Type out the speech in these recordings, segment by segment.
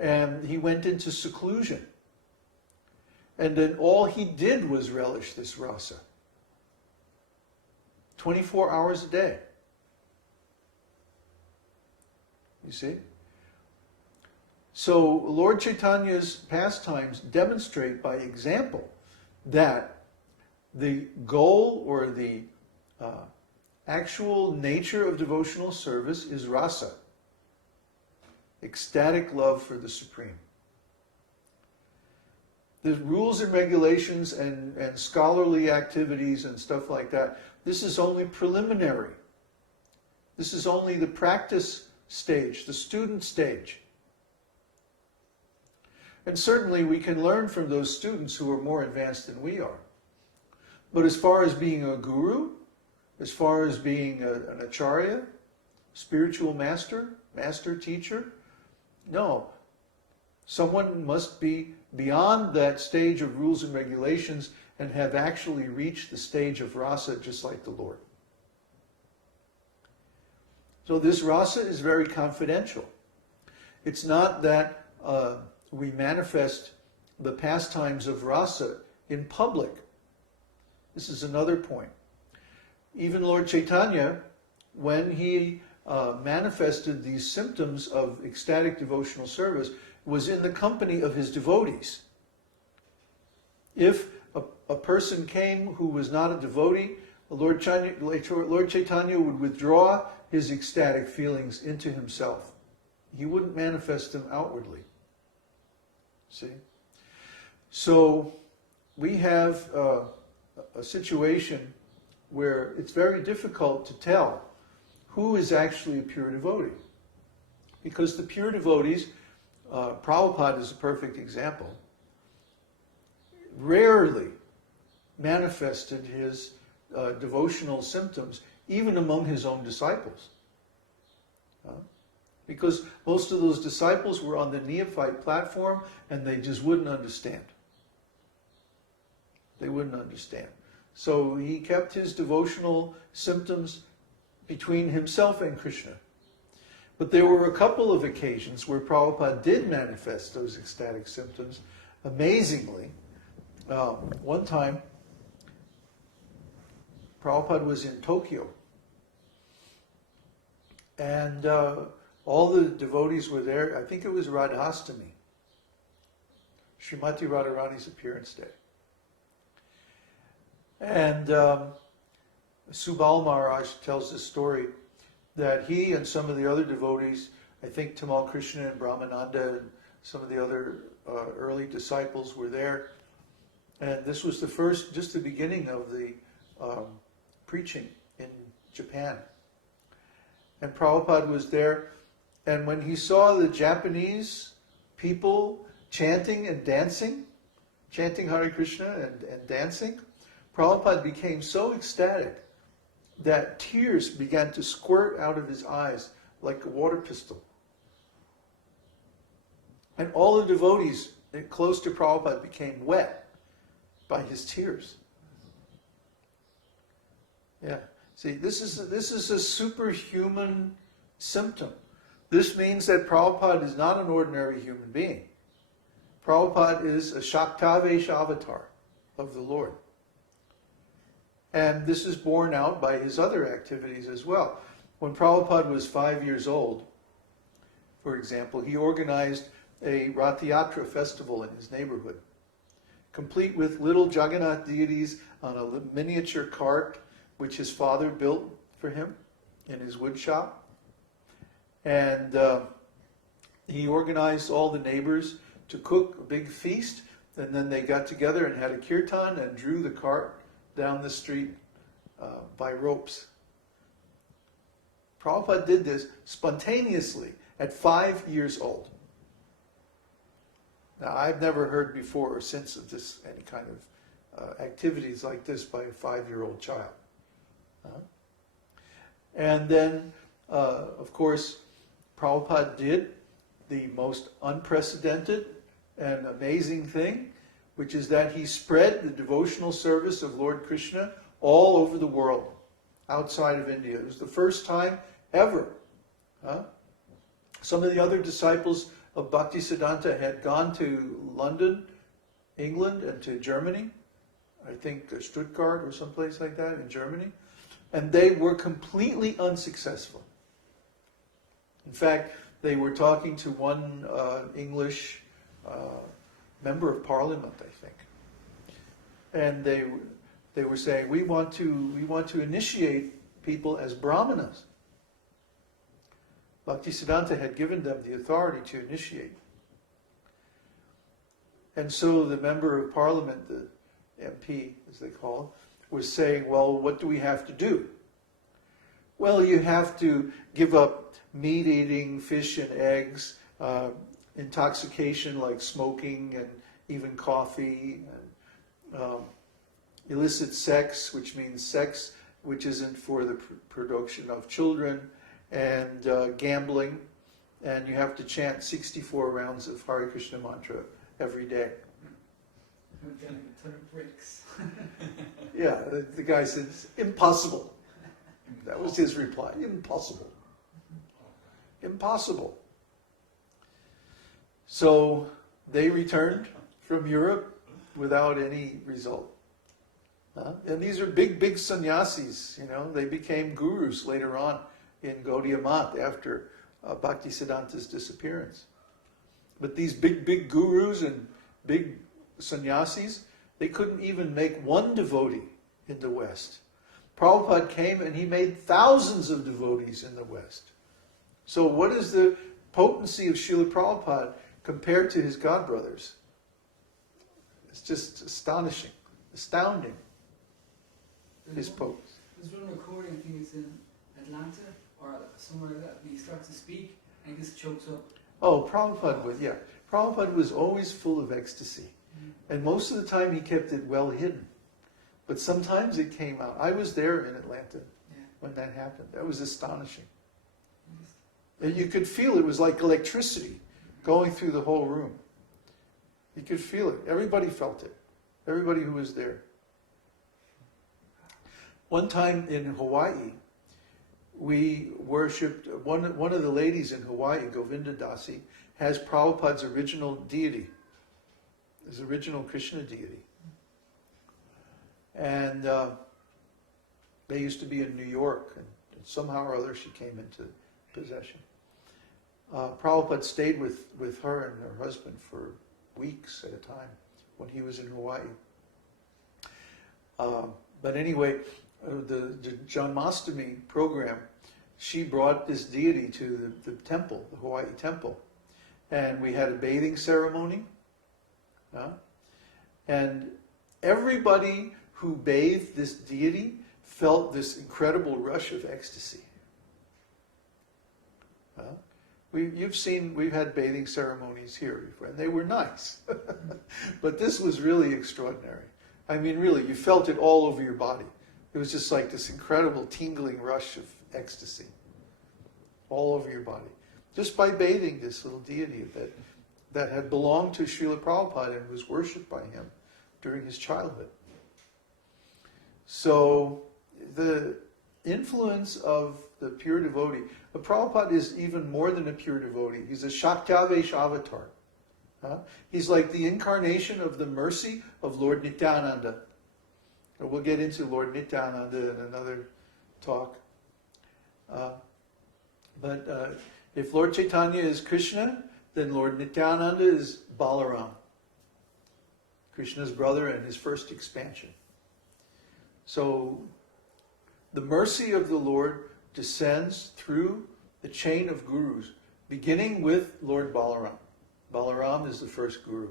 and he went into seclusion. And then all he did was relish this rasa. 24 hours a day. You see? So Lord Chaitanya's pastimes demonstrate by example that the goal or the actual nature of devotional service is rasa, ecstatic love for the Supreme. The rules and regulations and scholarly activities and stuff like that, this is only preliminary. This is only the practice stage, the student stage. And certainly we can learn from those students who are more advanced than we are. But as far as being a guru, as far as being an acharya, spiritual master, master teacher, no. Someone must be beyond that stage of rules and regulations and have actually reached the stage of rasa just like the Lord. So this rasa is very confidential. It's not that we manifest the pastimes of rasa in public. This is another point. Even Lord Caitanya, when he manifested these symptoms of ecstatic devotional service, was in the company of his devotees. If a person came who was not a devotee, Lord Caitanya would withdraw his ecstatic feelings into himself. He wouldn't manifest them outwardly. See? So we have a situation where it's very difficult to tell who is actually a pure devotee. Because the pure devotees, Prabhupada is a perfect example, rarely manifested his devotional symptoms even among his own disciples. Because most of those disciples were on the neophyte platform and they just wouldn't understand. They wouldn't understand. So he kept his devotional symptoms between himself and Krishna. But there were a couple of occasions where Prabhupada did manifest those ecstatic symptoms. Amazingly, one time, Prabhupada was in Tokyo. And all the devotees were there. I think it was Radhastami, Srimati Radharani's appearance day. And Subal Maharaj tells this story that he and some of the other devotees, I think Tamal Krishna and Brahmananda and some of the other early disciples were there. And this was just the beginning of the preaching in Japan. And Prabhupada was there, and when he saw the Japanese people chanting and dancing, chanting Hare Krishna and dancing, Prabhupada became so ecstatic that tears began to squirt out of his eyes like a water pistol. And all the devotees close to Prabhupada became wet by his tears. Yeah. See, this is a superhuman symptom. This means that Prabhupada is not an ordinary human being. Prabhupada is a Shaktavesh avatar of the Lord. And this is borne out by his other activities as well. When Prabhupada was 5 years old, for example, he organized a Rath Yatra festival in his neighborhood, complete with little Jagannath deities on a miniature cart, which his father built for him in his wood shop. And he organized all the neighbors to cook a big feast, and then they got together and had a kirtan and drew the cart down the street by ropes. Prabhupada did this spontaneously at 5 years old. Now, I've never heard before or since of this, any kind of activities like this by a 5-year-old child. And then, of course, Prabhupada did the most unprecedented and amazing thing, which is that he spread the devotional service of Lord Krishna all over the world, outside of India. It was the first time ever. Some of the other disciples of Bhaktisiddhanta had gone to London, England, and to Germany. I think Stuttgart or someplace like that in Germany. And they were completely unsuccessful. In fact, they were talking to one English member of parliament, I think. And they were saying, we want to initiate people as brahmanas. Bhaktisiddhanta had given them the authority to initiate. And so the member of parliament, the MP, as they call it, was saying, well, what do we have to do? Well, you have to give up meat eating, fish and eggs, intoxication like smoking and even coffee, and illicit sex, which means sex which isn't for the production of children, and gambling, and you have to chant 64 rounds of Hare Krishna mantra every day. I'm getting a ton of bricks. Yeah, the guy said, impossible. That was his reply, impossible. Impossible. So they returned from Europe without any result. And these are big sannyasis, you know. They became gurus later on in Gaudiya Math after Bhaktisiddhanta's disappearance. But these big gurus and big sannyasis, they couldn't even make one devotee in the West. Prabhupada came and he made thousands of devotees in the West. So what is the potency of Srila Prabhupada compared to his godbrothers? It's just astonishing, astounding, his potency. There's one recording, I think it's in Atlanta or somewhere like that, he starts to speak and he just chokes up. Oh, Prabhupada was always full of ecstasy. And most of the time he kept it well hidden. But sometimes it came out. I was there in Atlanta when that happened. That was astonishing. And you could feel it was like electricity going through the whole room. You could feel it. Everybody felt it. Everybody who was there. One time in Hawaii, we worshipped, one of the ladies in Hawaii, Govinda Dasi, has Prabhupada's original deity, his original Krishna deity. And they used to be in New York, and somehow or other she came into possession. Prabhupada stayed with her and her husband for weeks at a time when he was in Hawaii. But anyway, the Janmashtami program, she brought this deity to the temple, the Hawaii temple. And we had a bathing ceremony. And everybody who bathed this deity felt this incredible rush of ecstasy. We've had bathing ceremonies here before, and they were nice. But this was really extraordinary. I mean, really, you felt it all over your body. It was just like this incredible tingling rush of ecstasy all over your body. Just by bathing this little deity that had belonged to Srila Prabhupada and was worshipped by him during his childhood. So the influence of the pure devotee, Prabhupada is even more than a pure devotee. He's a Shaktavesh avatar. He's like the incarnation of the mercy of Lord Nityananda. We'll get into Lord Nityananda in another talk. But if Lord Caitanya is Krishna, then Lord Nityananda is Balaram, Krishna's brother and his first expansion. So the mercy of the Lord descends through the chain of gurus, beginning with Lord Balaram. Balaram is the first guru.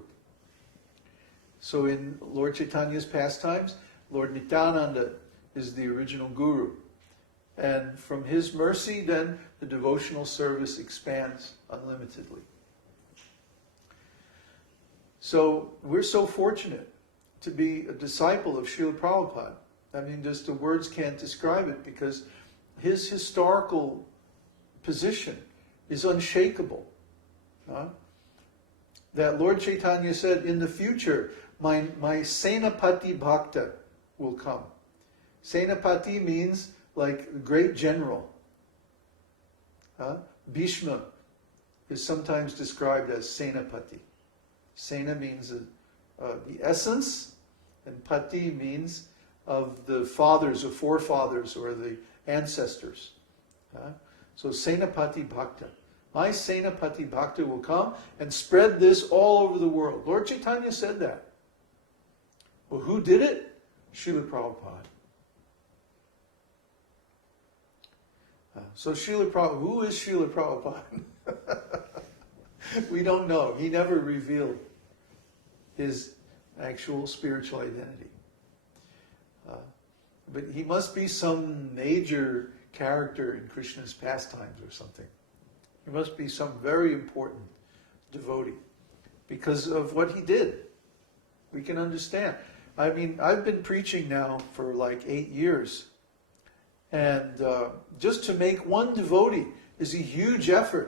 So in Lord Chaitanya's pastimes, Lord Nityananda is the original guru. And from his mercy, then, the devotional service expands unlimitedly. So we're so fortunate to be a disciple of Srila Prabhupada. I mean, just the words can't describe it, because his historical position is unshakable. That Lord Chaitanya said, in the future, my Senapati Bhakta will come. Senapati means like great general. Bhishma is sometimes described as Senapati. Sena means the essence, and Pati means of the fathers or forefathers or the ancestors. So Senapati Bhakta. My Senapati Bhakta will come and spread this all over the world. Lord Caitanya said that. Well, who did it? Srila Prabhupada. So Srila Prabhupada, who is Srila Prabhupada? We don't know. He never revealed his actual spiritual identity. But he must be some major character in Krishna's pastimes or something. He must be some very important devotee because of what he did. We can understand. I mean, I've been preaching now for like 8 years. And just to make one devotee is a huge effort.